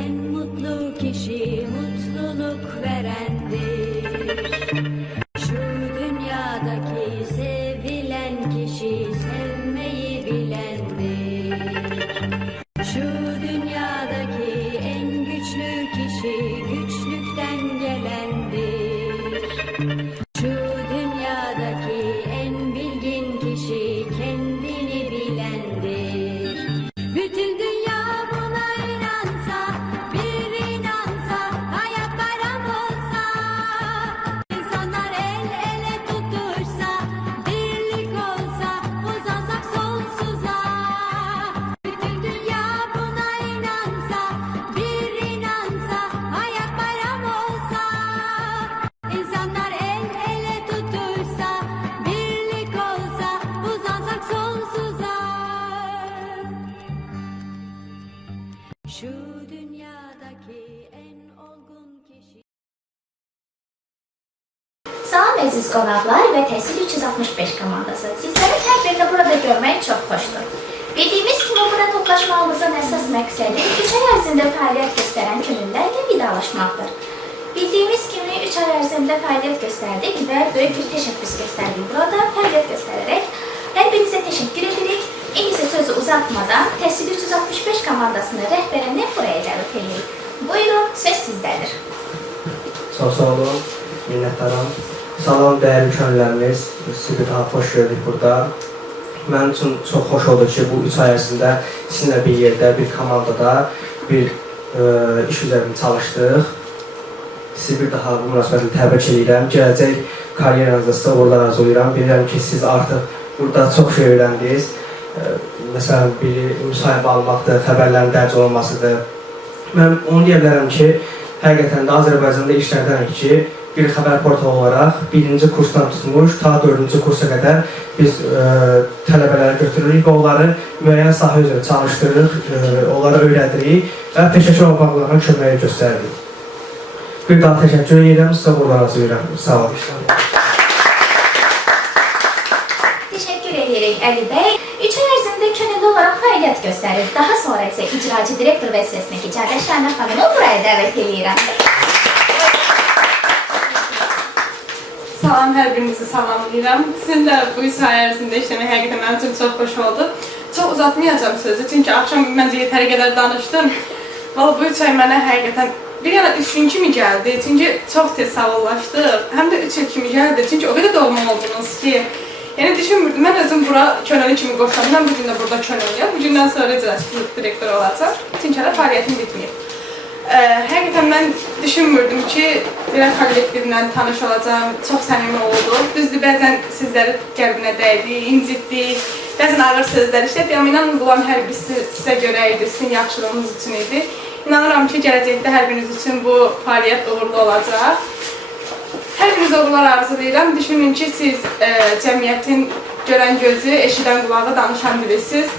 en mutlu kişi mutluluk verendir. Şu dünyadaki sevilen kişi sevmeyi bilendir. Şu dünyadaki en güçlü kişi güçlükten gelendir. Şu dünyadaki en bilgin kişi kendini bilendir. Bütün dünya buna inansa, bir inansa, hayat bayram olsa, insanlar el ele tutuşsa, birlik olsa, uzansak sonsuza. Bütün dünya buna inansa, bir inansa, hayat bayram olsa, insanlar el ele tutuşsa, birlik olsa, uzansak sonsuza. Şu dünyadaki en olgun kişi. Salam əziz qonaqlar və Təhsil 365 komandası. Sizləri hər birini burada görmək çox xoşdur. Bildiyimiz kimi burada toplaşmağımızın əsas məqsədi 3 ay ərzində fəaliyyət göstərən könüllülərlə vidalaşmaqdır. Bildiyimiz kimi 3 ay ərzində fəaliyyət göstərdik və böyük bir təşəbbüs göstərdik burada fəaliyyət göstərərək. Hər birinizə təşəkkür edirik. İndi isə sözü uzatmadan Təhsil 365 komandasının rəhbərini buraya dəvət edirik. Buyurun, söz sizdədir. Çox sağ olun, minnətdaram. Salam dəyərli könüllərimiz, sizi bir daha xoş gördük burada. Mənim üçün çox xoş oldu ki, bu 3 ay ərzində sizinlə bir yerdə, bir komandada bir iş üzərində çalışdıq. Sizi bir daha bu münasibətlə təbrik edirəm. Gələcək karyeranızda sizə uğurlar arzulayıram. Bilirəm ki, siz artıq burada çox şey öyrəndiniz. Məsələn, biri müsahibə almaqdır, xəbərlərin dərc olunmasıdır. Mən onu deyə bilərəm ki, həqiqətən də Azərbaycanda işlərdənik ki, bir xəbər portalı olaraq 1-ci kursdan tutmuş, ta 4-cü kursa qədər biz tələbələri götürürük və onları müəyyən sahə üzrə çalışdırırıq, onları öyrədirik və peşəkar olmaqlarına köməyi göstəririk. Bir daha təşəkkür edirəm, sizə uğurlar arzulayıram. Sağ olun. Təşəkkür edirik Əli bəy. 3 ay ərzində könüllü olaraq fəaliyyət göstərir. Daha sonra isə icraçı direktor vəzifəsinə keçən Şənə xanımı buraya dəvət edirəm. Salam, hər birinizi salamlayıram. Sizinlə bu 3 ay ərzində işləmək həqiqətən mənim üçün çox xoş oldu. Çox uzatmayacağım sözü, çünki axşam məncə yetəri qədər danışdım. Valla bu 3 ay mənə həqiqətən bir yana 3 gün kimi gəldi, çünki çox tez sağollaşdıq. Həm də 3 il kimi gəldi, çünki o qədər doğma oldunuz ki, yəni düşünmürdüm, mən özüm bura könüllü kimi qoşulam. Mən bugün də burada könüllüyəm, bugündən sonra icraçı direktor olacaq, çünki hələ fəaliyyətim bitməyib. Həqiqətən mən düşünmürdüm ki, belə kollektivlə tanış olacağım, çox səmimi oldu. Düzdür, bəzən sizləri qəlbinə dəydi, incitdi, bəzən ağır sözlər işlədi, amma inanın bulan hər birisi sizə görə idi, sizin yaxşılığınız üçün idi. İnanıram ki, gələcəkdə hər biriniz üçün bu fəaliyyət uğurlu olacaq. Hər birinizə uğurlar arzulayıram. Düşünün ki, siz cəmiyyətin görən gözü, eşidən qulağı, danışan dilisiniz.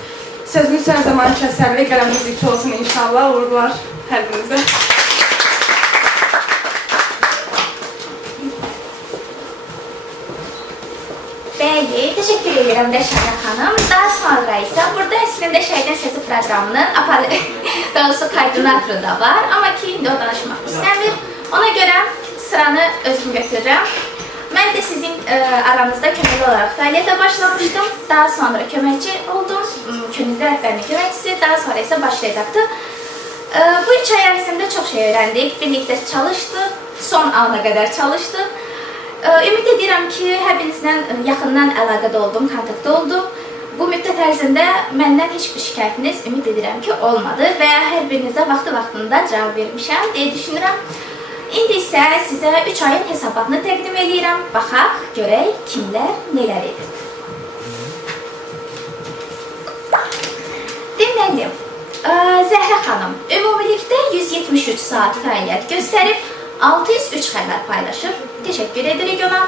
Sözünüz hər zaman kəsərli, qələminiz iki olsun inşallah. Uğurlar hər birinizə. Bəli, təşəkkür edirəm də Şənə xanım. Daha sonra isə burada əslində Şəhidin Səsi proqramının doğrusu koordinatoru da var. Amma ki, indi o danışmaq istəmir. Ona görə sıranı özüm götürürəm. Mən də sizin aranızda könüllü olaraq fəaliyyətə başlamışdım. Daha sonra köməkçi oldum, könüllü rəhbərinin köməkçisi, daha sonra isə baş redaktor. Bu 3 ay ərzində çox şey öyrəndik, birlikdə çalışdıq, son ana qədər çalışdıq. Ümid edirəm ki, hər birinizlə yaxından əlaqədə oldum, kontaktda oldum. Bu müddət ərzində məndən heç bir şikayətiniz ümid edirəm ki, olmadı və hər birinizə vaxtında cavab vermişəm deyə düşünürəm. İndi isə sizə 3 ayın hesabatını təqdim edirəm. Baxaq, görək kimlər nelər edir. Deməli, Zəhrə xanım ümumilikdə 173 saat fəaliyyət göstərib, 603 xəbər paylaşır. Təşəkkür edirik ona.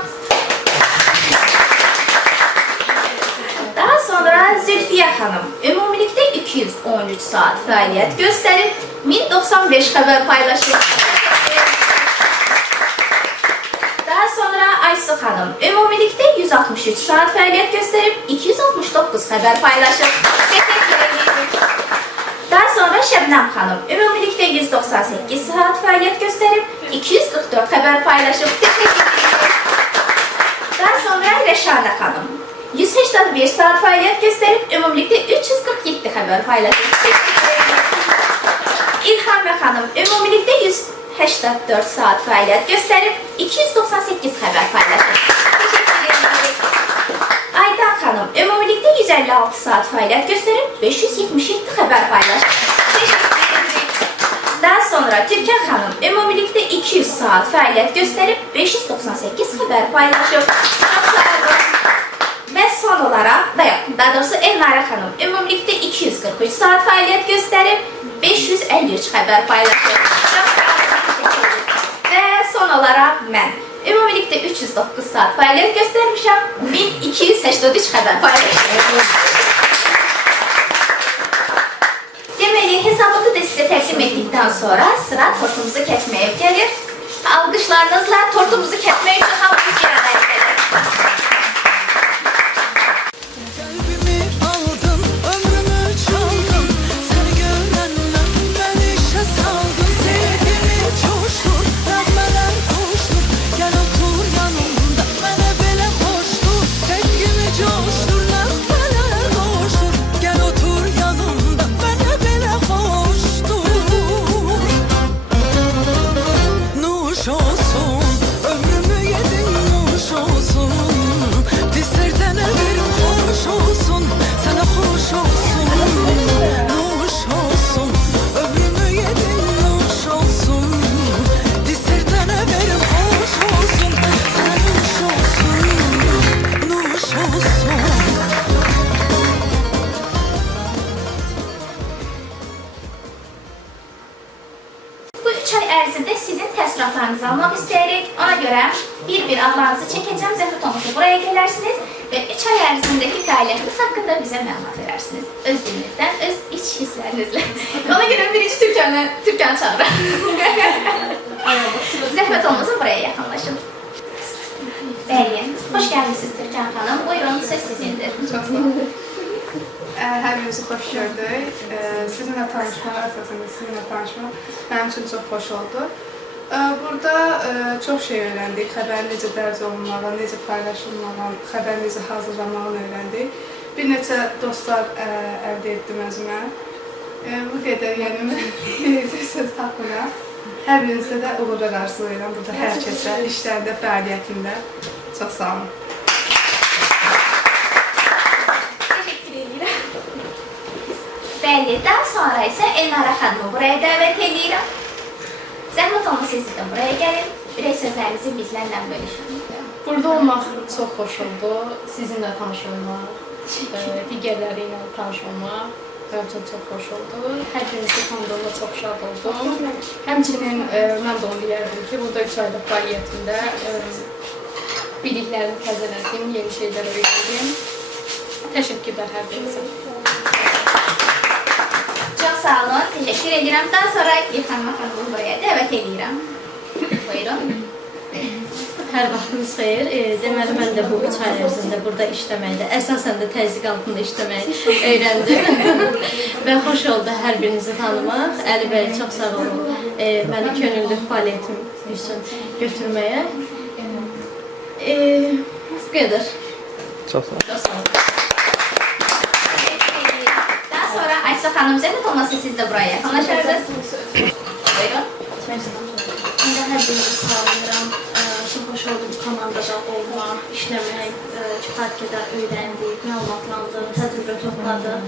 Daha sonra Zülfiyə xanım ümumilikdə 213 saat fəaliyyət göstərib, 1095 xəbər paylaşır. Daha sonra Aysu xanım ümumilikdə 163 saat fəaliyyət göstərib, 269 xəbər paylaşır. Təşəkkür edirik. Daha sonra Şəbnəm xanım ümumilikdə 198 saat fəaliyyət göstərib, 244 xəbər paylaşıb. Təşəkkür edirəm. Daha sonra Rəşadə xanım 181 saat fəaliyyət göstərib, ümumilikdə 347 xəbər paylaşıb. Təşəkkür edirəm. İlhamə xanım ümumilikdə 184 saat fəaliyyət göstərib, 298 xəbər paylaşıb. Təşəkkür edirik. Aydan xanım ümumilikdə 156 saat fəaliyyət göstərib, 577 xəbər paylaşıb. Təşəkkür edirik. Daha sonra Türkan xanım ümumilikdə 200 saat fəaliyyət göstərib, 598 xəbər paylaşıb. Çox sağ olun. Və son olaraq, daha doğrusu Elnara xanım ümumilikdə 243 saat fəaliyyət göstərib, 553 xəbər paylaşıb. Çox sağ olun. Və son olaraq mən ümumilikdə 309 saat fəaliyyət göstərmişəm, 1283 xəbər paylaşmışam. Deməli, hesabatı da sizə təqdim etdikdən sonra sıra tortumuzu kəsməyə gəlir. Alqışlarınızla tortumuzu kəsmək üçün hamımız bir araya gəlir. Kalbimi aldın, ömrümü çaldın. Seni görenden beni işe saldın. Sevgimi coştur, rahmeler koştur. Gel otur yanımda, bana böyle hoştur. Sevgimi coştur, rahmeler koştur. Gel otur yanımda, bana böyle hoştur. Nuş olsun, ömrümü yedin nuş olsun. Dizlerden ellerim hoş olsun, sana hoş olsun. Nuş olsun, ömrümü yedin nuş olsun. Dizlerden ellerim hoş olsun, sana nuş olsun. Nuş olsun. Bu 3 ay ərzində sizin təəssüratlarınızı almaq istəyirik. Ona görə bir-bir adlarınızı çəkəcəm, zəhmət olmasa buraya gələrsiniz və 3 ay ərzindəki fəaliyyətiniz haqqında bizə məlumat verərsiniz. Öz dilinizdən, öz iç hisslərinizlə. Ona görə birinci Türkanı çağırın. Zəhmət olmasa buraya yaxınlaşın. Bəli, xoş gəlmişsiniz Türkan xanım. Buyurun, söz sizindir. Çox sağ olun. Hər birinizi xoş gördük. Sizinlə tanışmaq, əsasında sizinlə tanışmaq mənim üçün çox xoş oldu. Burada çox şey öyrəndik. Xəbərin necə dərc olunmağı, necə paylaşılmağı, xəbər necə hazırlamağı öyrəndik. Bir neçə dostlar əldə etdim özümə. Bu qədər, yəni mən söz tapmıram. Hər birinizdə də uğurlar arzulayıram burada hər kəsə, işlərdə, fəaliyyətində. Çox sağ olun. Teşekkür ederim. Bəli, daha sonra isə Elnara xanımı buraya dəvət edirəm. Zəhmət olmasa siz də buraya gəlin. Birək sözlərinizi bizlərlə bölüşün. Burada olmaq çox xoş oldu. Sizinlə tanış olmaq, digərləri ilə tanış olmaq mənim üçün çox xoş oldu. Hər birinizi tanıdığımda çox şad oldum. Həmçinin mən də onu deyərdim ki, burada 3 aylıq fəaliyyətimdə biliklərimi təzələdim, yeni şeylər öyrəndim. Təşəkkürlər hər birinizə. Çox sağ olun, teşekkür edirəm. Daha sonra İlhan xanımı buraya dəvət edirəm. Buyurun. Hər vaxtınız xeyir. Deməli, mən də bu 3 ay ərzində burada işləməkdə, əsasən də təzyiq altında işləməyi öyrəndim. Və xoş oldu hər birinizi tanımaq. Əli bəy, çox sağ olun məni könüllü fəaliyyətim üçün götürməyə. Bu qədər. Çox sağ olun. Çox sağ olun. Daha sonra Ayşə xanım, zəhmət olmasa siz də buraya yaxınlaşardınız. Buyurun. Mən də hər birinizi sağlayıram. Çox xoş oldu bu komandada olmaq, işləmək, kifayət qədər öyrəndik, məlumatlandıq, təcrübə topladıq.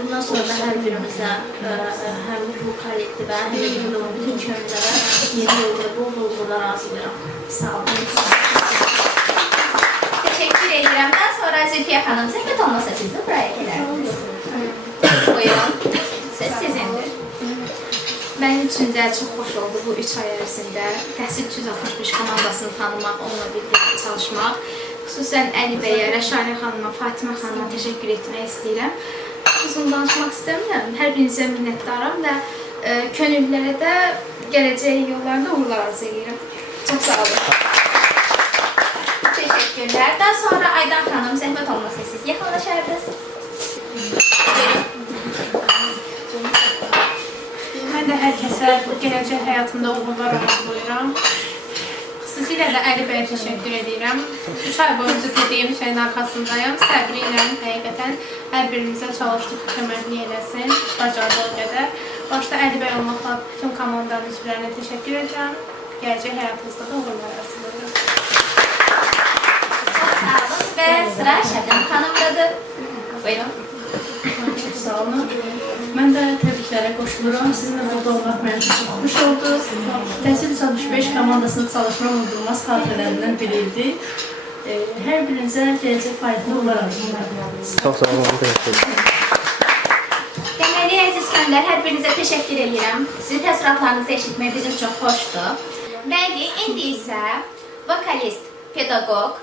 Bundan sonra da hər birimizə, həm bu kollektivə, həm də bütün könüllərə yeni yolda bol uğurlar arzulayıram. Sağ olun. Teşekkür edirəm. Daha sonra Zülfiyə xanım, zəhmət olmasa siz də buraya gələrdiniz. Buyurun. Söz sizindir. Mənim üçün də çox xoş oldu bu 3 ay ərzində Təhsil 365 komandasını tanımaq, onunla birlikdə çalışmaq. Xüsusən Əli bəyə, Rəşanə xanıma, Fatimə xanıma təşəkkür etmək istəyirəm. Uzun danışmaq istəmirəm. Hər birinizə minnətdaram və könüllülərə də gələcək yollarda uğurlar arzu edirəm. Çox sağ olun. Teşekkürler. Daha sonra Aydan xanım, zəhmət olmasa siz yaxınlaşardınız. Buyurun. Mən də hər kəsə gələcək həyatımda uğurlar arzulayıram. Xüsusilə də Əli bəyə təşəkkür edirəm. 3 ay boyunca dediyim şeyin arxasındayım. Səbri ilə həqiqətən hər birimizə çalışdıq ki, köməklik eləsin, bacardığı qədər. Başda Əli bəy olmaqla bütün komandanın üzvlərinə təşəkkür edirəm. Gələcək həyatımızda da uğurlar arzulayıram. Sağ olun və sıra Şəbnəm xanımdadır. Buyurun. Çox sağ olun. Mən də təbriklərə qoşuluram. Sizinlə burada olmaq mənim üçün çox xoş oldu. Təhsil 365 komandasında çalışma unudulmaz xatirələrindən biri idi. Hər birinizə gələcək faydalı uğurlar arzulayıram. Çox sağ olun, təşəkkür ederim. Deməli, əziz fənlər, hər birinizə təşəkkür edirəm. Sizin təəssüratlarınızı eşitmək bizim üçün xoşdur. Bəli, indi isə vokalist, pedaqoq,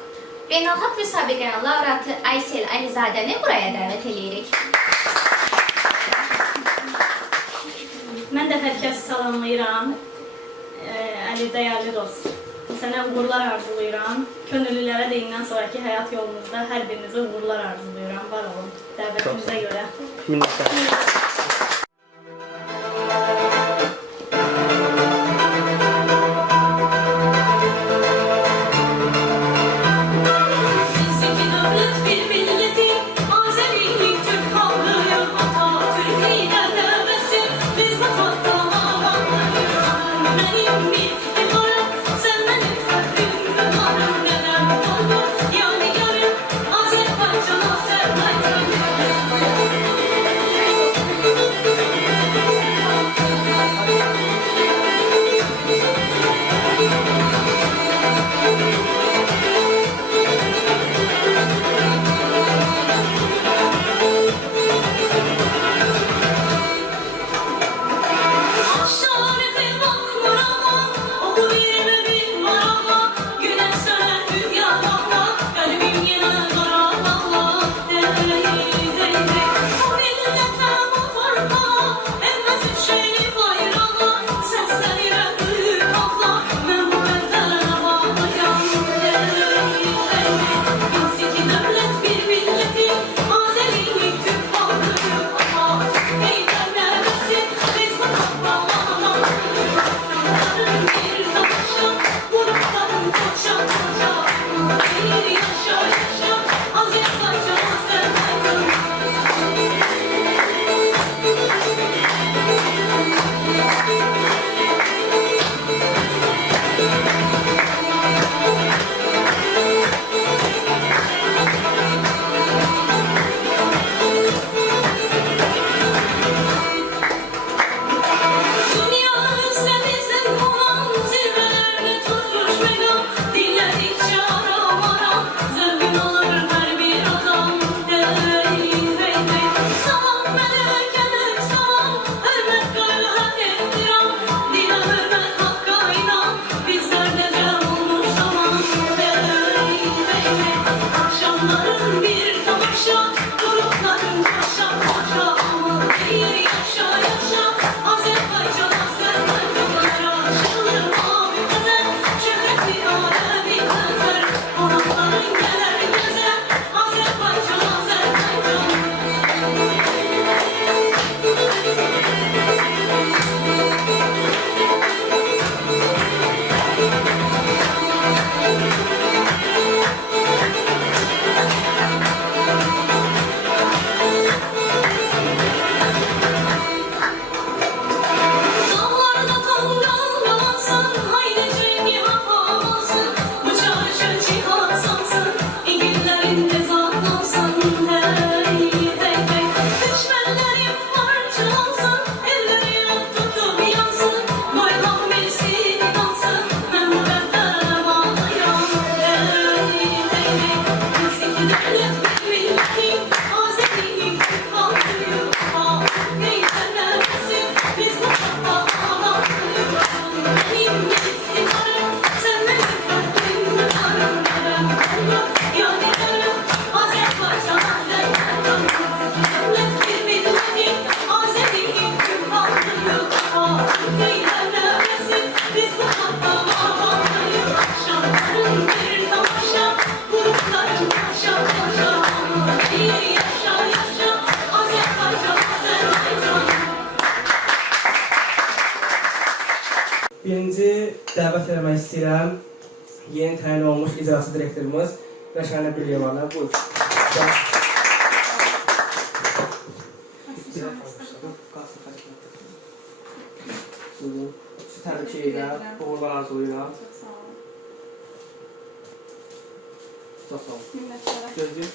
beynəlxalq müsabiqənin laureatı Aysel Alizadəni buraya dəvət edirik. Mən də hər kəsi salamlayıram. Əli dəyərli dost. Sənə uğurlar arzulayıram. Könüllülərə deyindən sonraki həyat yolunuzda hər birinizə uğurlar arzulayıram. Var olun. Dəvətinizə görə. Minnətdarım. Biz iki devlet bir milleti, Azeri, Türk halkı, Atatürk'ün devesi, biz vatandan ağabeyler. Benim bir ifadım, sen benim fərdim, varım neden oldu, yani yarım Azerbaycan, Azerbaycan. Şarife bakmır ama, oku verme bin var ama, güneş söner dünya bağla, kalbim yine kara bağla. Hey hey hey, bu millete mufarka, emmez üçeni bayrağa, seslenire büyük abla, ben bu beldene bağlayan. Hey hey hey, biz iki devlet bir milleti, Azeri, Türk halkı, Atatürk, hey devesi, biz vatandan ağabeyler. Birinci dəvət eləmək istəyirəm yeni təyin olmuş icraçı direktorumuz Rəşanə Bilyevan'a. Buyur. Buyurun. Sizi təbrik edirəm, uğurlar arzulayıram. Çox sağ olun. Gözlük.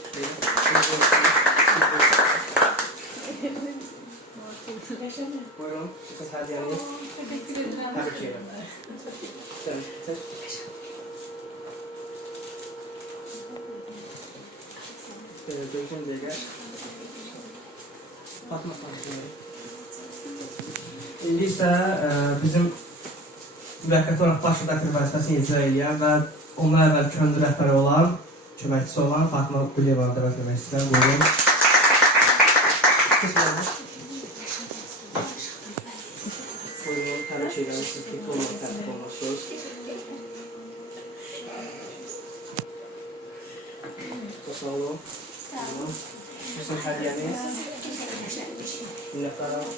Buyurun, siz hədiyyəniz. Təbrik edirəm. Gözlükən dəqiqə. Fatma Fatma. İndi isə bizim müvəqqəti olaraq baş redaktor vəzifəsini icra edən və ondan əvvəl könüllü rəhbəri olan, köməkçisi olan Fatma Bilyevanı dəvət etmək istəyirəm. Buyurun. Buyurun, təbrik edirəm. Siz ki, olmaq təbrik olmuşsunuz. Çox sağ olun. Sizin hədiyyəniz. Minnətdarım.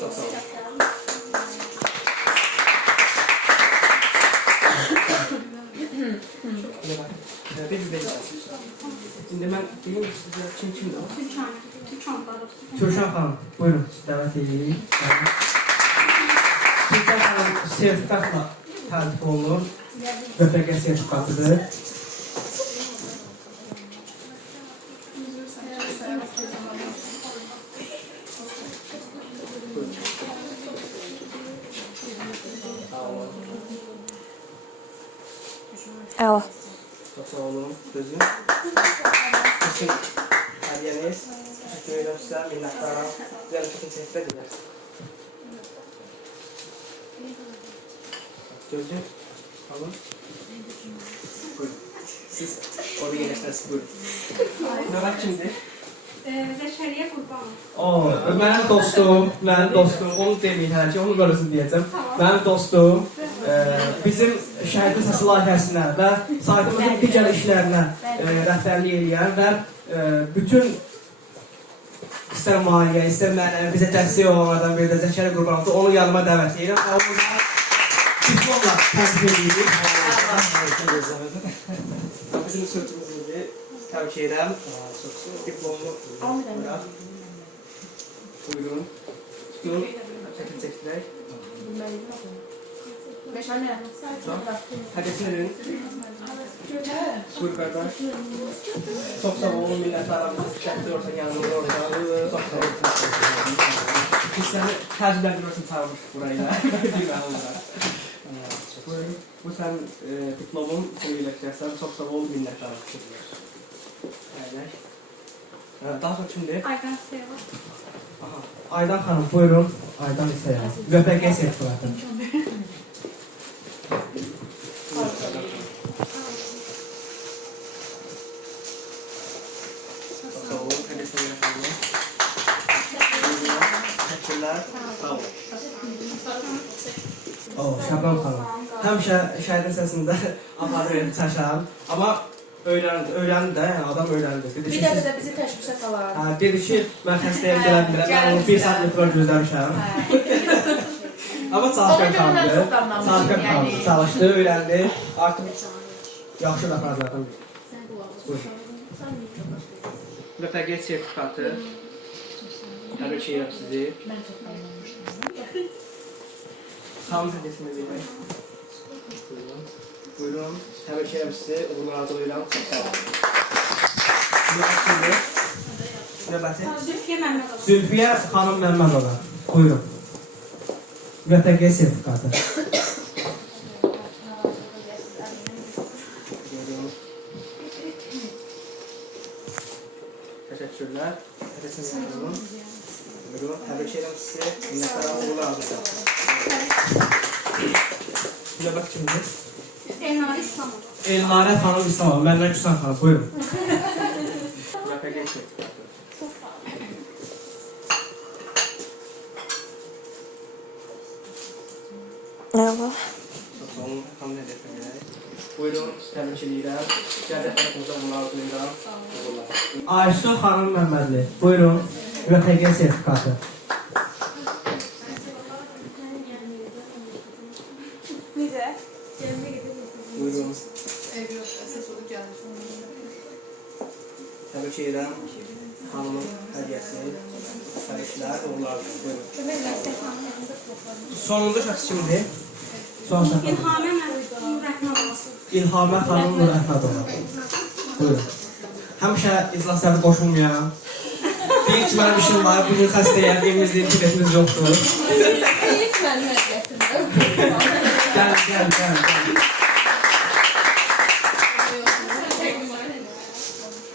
Çox sağ olun. Şimdi mən deyim sizə kimdir o? Türkan xanım. Buyurun, siz dəvət edeyim. Türkan xanım sertifikatla tərif olunur. ÖPG sertifikatıdır. Əla. Çox sağ olun, gözüm. Sizin hədiyyəniz. Təşəkkür edirəm sizə, minnətdarım. Gəlin, tutun çəkdə edilər. Gözüm, alın. Buyurun. Siz orada yerləşərsiniz, buyurun. Növbət kimdir? Zəkəriyə Qurbanov. Mənim dostum, onu deməyin hələ ki, onu böyləsini deyəcəm. Mənim dostum, bizim şəhidin səsi layihəsinə və saytımızın digər işlərinə rəhbərlik edən və bütün istər maliyyə, istər mənəvi, bizə dəstək olanlardan biri də Zəkəriyə Qurbanovdur. Onu yanıma dəvət edirəm. Onunla diplomla təbrik edirik. Bizim sözümüzü təbrik edirəm. Diplomlu bırak. Buyurun. Tutun. Çəkilək. Hədəsini verin. Buyur qardaş. Çox sağ olun, minnətdarımız. Şəhiddə olsa yanımda olsa. Çox sağ olun. Biz səni təcrübələndirməsin çağırmışıq burayla. Bilmən olaraq. Buyurun. Bu sən diplomun üçün birləşdirsən. Çox sağ olun, minnətdarım. Əyləş. Daha sonra kimdir? Aydan Seyva. Aydan xanım, buyurun. Aydan Seyva. ÖPG sertifikatı. Sağ olun, hədəsini verin. Təşəkkürlər. Sağ olun. Şabram xanım. Həmişə şəhidin səsində aparı verib çaşam. Amma öyrəndi də, yəni adam öyrəndi. Bir dəfə də bizi təşvişə salar. Dedi ki, mən xəstəyəm, gələ bilmirəm. Mən onu 1 saat metro gözləmişəm. Amma çalışqan xanımdır. Çalışqan xanımdır. Çalışdı, öyrəndi. Artıq yaxşı rəfərzlərdən biri. Buyurun. ÖPG sertifikatı. Təbrik edirəm sizi. Xanım hədəsini verin. Buyurun. Buyurun. Təbrik edirəm sizi. Uğurlar arzulayıram. Çox sağ olun. Növbəti? Zülfiyə Məmmədova. Zülfiyə xanım Məmmədova. Buyurun. ÖPG sertifikatı. Təşəkkürlər. Hədəsini verin. Buyurun. Təbrik edirəm sizi. Minnətdarım. Uğurlar arzulayıram. Növbət kimdir? Elnarə İslamova. Elnarə xanım İslamova. Məndən Küsən xanım. Buyurun. ÖPG sertifikatı. Merhaba. Son hamle edilmeli. Buyurun, təbrik edirəm. Gəldə tərəfimizə bunlar arzulayıram. Aysu xanım Məmmədli. Buyurun, ÖPG sertifikatı. Necə? Buyurun. Ev yox, əsas odur gəlir. Təbrik edirəm. Xanımın hədiyyəsi. Təbriklər, uğurlar. Buyurun. Sonunda şəxs kimdir? Son şəxs. İlhamə xanım Nur Əhmədova. Buyurun. Həmişə iclaslarda qoşulmayan. Deyir ki, mənim işim var, bugün xəstəyəm, evimizdə internetimiz yoxdur. Gəl.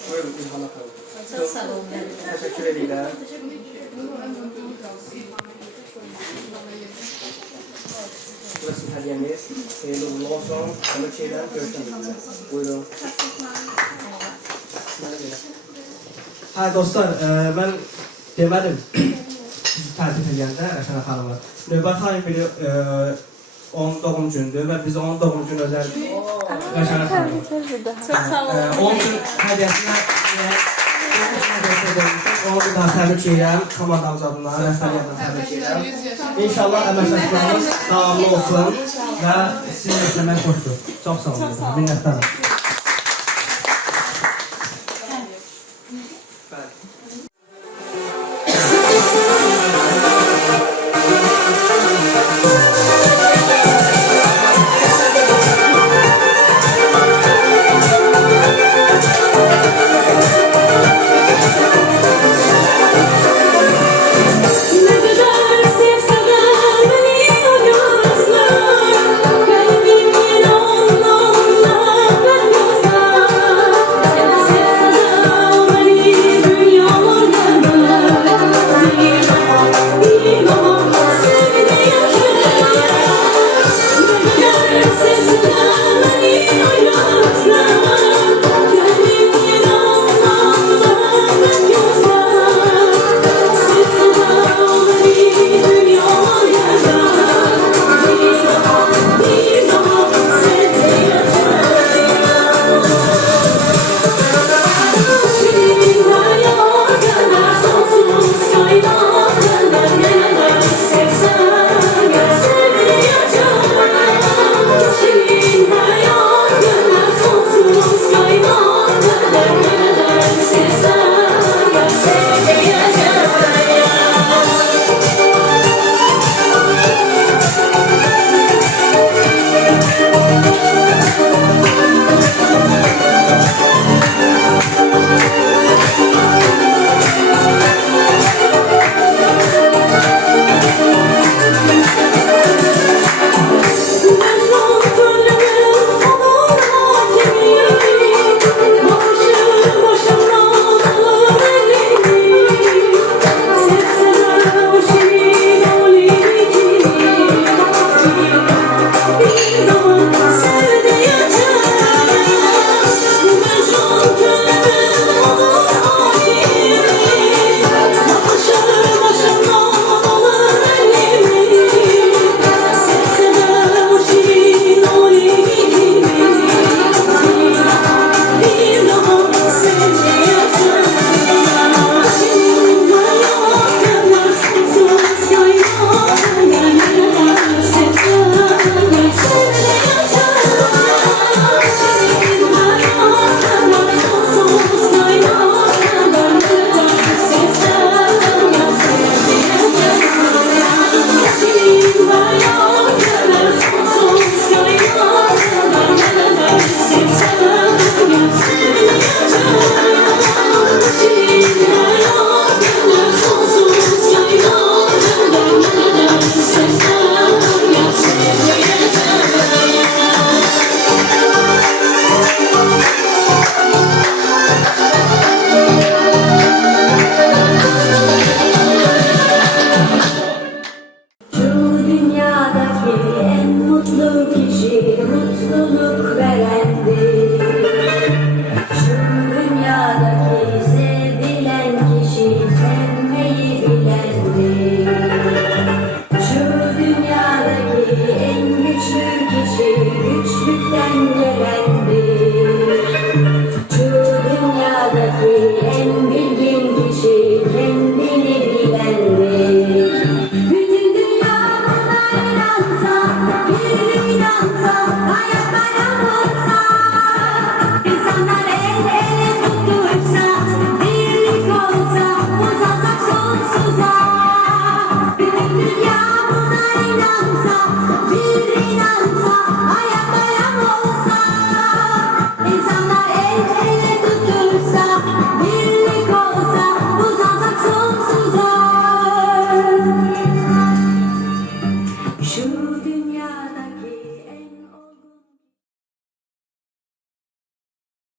Buyurun, İlhamə xanım. Çok sağ olun. Təşəkkür edirəm. Burası hədiyyəmiz. Xeyirli uğurlu olsun. Təbrik edirəm. Görüşmək üzrə. Buyurun. Hə dostlar, mən demədim sizi tərtib edəndə Rəşənə xanımı. Növbəti ayın biri onun doğum gündür və biz onun doğum günü özəl Rəşənə xanımı. Çox sağ olun. Onun üçün hədiyyəsinə onu bir daha təbrik edirəm. Komandamız adına, rəhbəriyyətlə təbrik edirəm. İnşallah əməkdaşlarımız davamlı olsun və sizinlə işləmək xoşdur. Çox sağ olun. Minnətdarım.